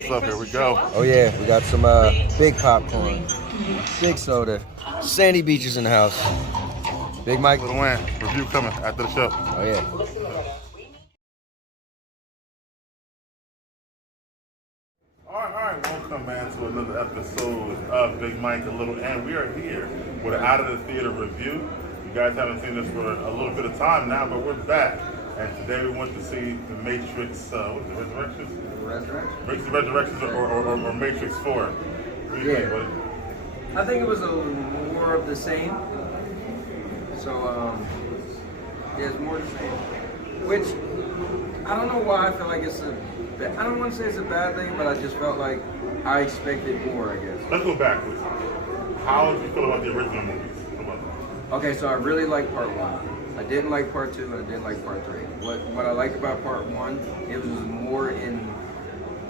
What's up? Here we go. Oh yeah, we got some big popcorn, big soda. Sandy Beach is in the house. Big Mike. Little Wayne, review coming after the show. Oh yeah. All right, welcome, man, to another episode of Big Mike and Little Ant. We are here with an Out of the Theater review. You guys haven't seen this for a little bit of time now, but we're back. And today we went to see The Matrix, what is it, Resurrections? Resurrections or Matrix 4. What do you think, buddy? I think it was a more of the same. So, yeah, it's more of the same. Which, I don't know why I feel like it's I don't want to say it's a bad thing, but I just felt like I expected more, I guess. Let's go backwards. How did you feel about the original movies? How about that? Okay, so I really liked part one. I didn't like part two, and I didn't like part three. What I liked about part one, it was more in,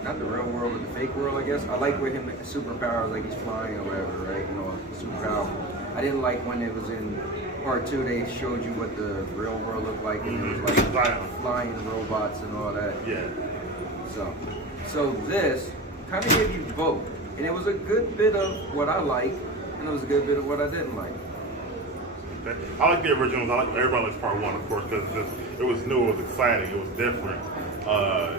not the real world, but the fake world, I guess. I like with him with the superpowers, like he's flying or whatever, right? You know, super powerful. I didn't like when it was in part two, they showed you what the real world looked like, and it was like flying robots and all that. Yeah. So this kind of gave you both. And it was a good bit of what I liked, and it was a good bit of what I didn't like. I like the originals. Everybody likes part one, of course, because it was new, it was exciting, it was different.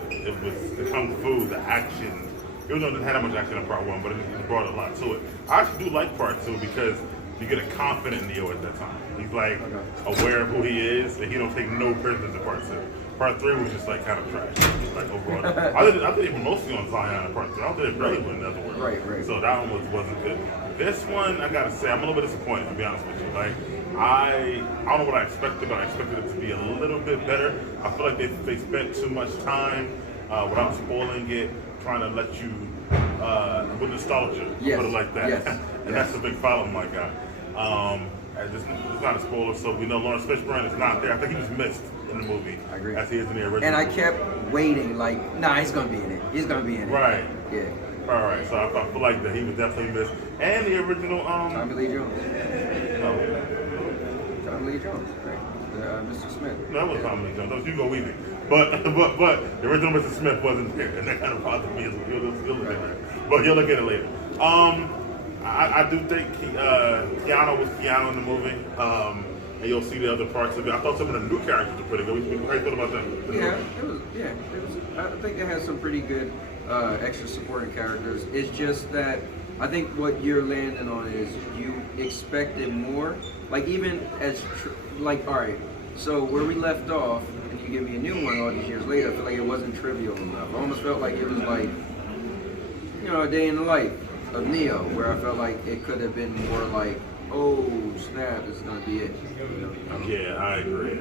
It was the kung fu, the action. Even though it didn't have that much action in part one, but it brought a lot to it. I actually do like part two because you get a confident Neo at that time. He's like aware of who he is, and he don't take no prisoners in part two. Part three was just like kind of trash, like overall. I did even mostly on Zion in part two. I don't think it really went another word. Right. So that one wasn't good. This one, I gotta say, I'm a little bit disappointed, to be honest with you. Like, I don't know what I expected, but I expected it to be a little bit better. I feel like they spent too much time without spoiling it, trying to let you with nostalgia, put it like that. Yes. And that's a big problem I got. It's not a spoiler, so we know Lawrence Fishburne is not there. I think he was missed in the movie. I agree. As he is in the original. And I kept waiting, like, nah, he's gonna be in it. He's gonna be in it. Right. Yeah. All right. So I feel like that he was definitely missed. And the original. Tommy Lee Jones. No. Tommy Lee Jones, right? Mr. Smith. No, that was Tommy Lee Jones. That was Hugo Weaving. But the original Mr. Smith wasn't there, and that kind of bothered me as well. You'll look at it. But you'll look at it later. I do think Keanu was Keanu in the movie. And you'll see the other parts of it. I thought some of the new characters were pretty good. How do you feel about them? Yeah, it was. I think it has some pretty good extra supporting characters. It's just that I think what you're landing on is you expected more. Like even as all right. So where we left off, and you give me a new one all these years later, I feel like it wasn't trivial enough. I almost felt like it was like, a day in the life of Neo, where I felt like it could have been more like, oh snap, this is gonna be it. Yeah, I agree.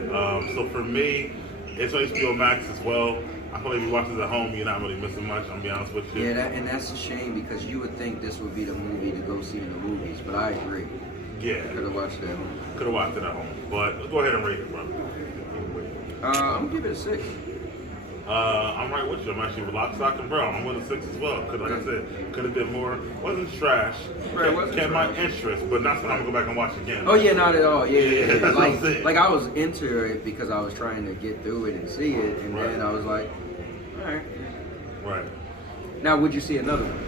So for me, it's on HBO Max as well. I feel like if you watch this at home, you're not really missing much. I'm gonna be honest with you. Yeah, and that's a shame because you would think this would be the movie to go see in the movies, but I agree. Yeah. Could have watched it at home. Could have watched it at home. But go ahead and rate it, bro. I'm gonna give it a 6. I'm right with you. I'm actually with lock, stock, and barrel. I'm with a 6 as well. Because like I said, could have been more. Wasn't trash. Right, wasn't kept trash. my interest, but not something I'm gonna go back and watch again. Oh yeah, not at all. Yeah. That's what I'm saying. Like I was into it because I was trying to get through it and see it, and then I was like, all right. Right. Now, would you see another one?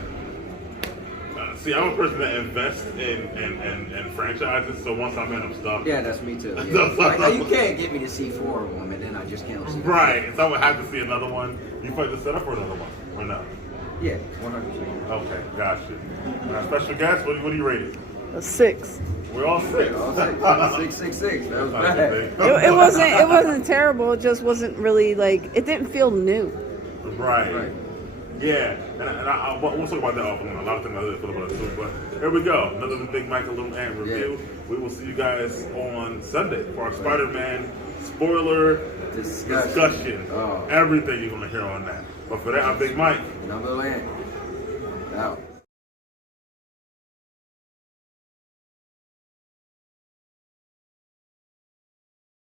See, I'm a person that invests in franchises, so once I'm in, I'm stuck. Yeah, that's me too. Yeah. Like, you can't get me to see 4 of them, and then I just can't see. Right. So I would have to see another one. You put the setup for another one, or no? Yeah, 100%. Okay, gotcha. Special guest, what do you rate it? A 6. We're all 6. All 6. That was bad. It wasn't terrible. It just wasn't really like it didn't feel new. Right. Yeah, and we'll talk about that offline. A lot of things I feel about it too. But here we go. Another Big Mike and Little Ant review. Yeah. We will see you guys on Sunday for our Spider-Man spoiler discussion. Oh. Everything you're going to hear on that. But for that, I'm Big Mike. And I'm Little Ant. Out.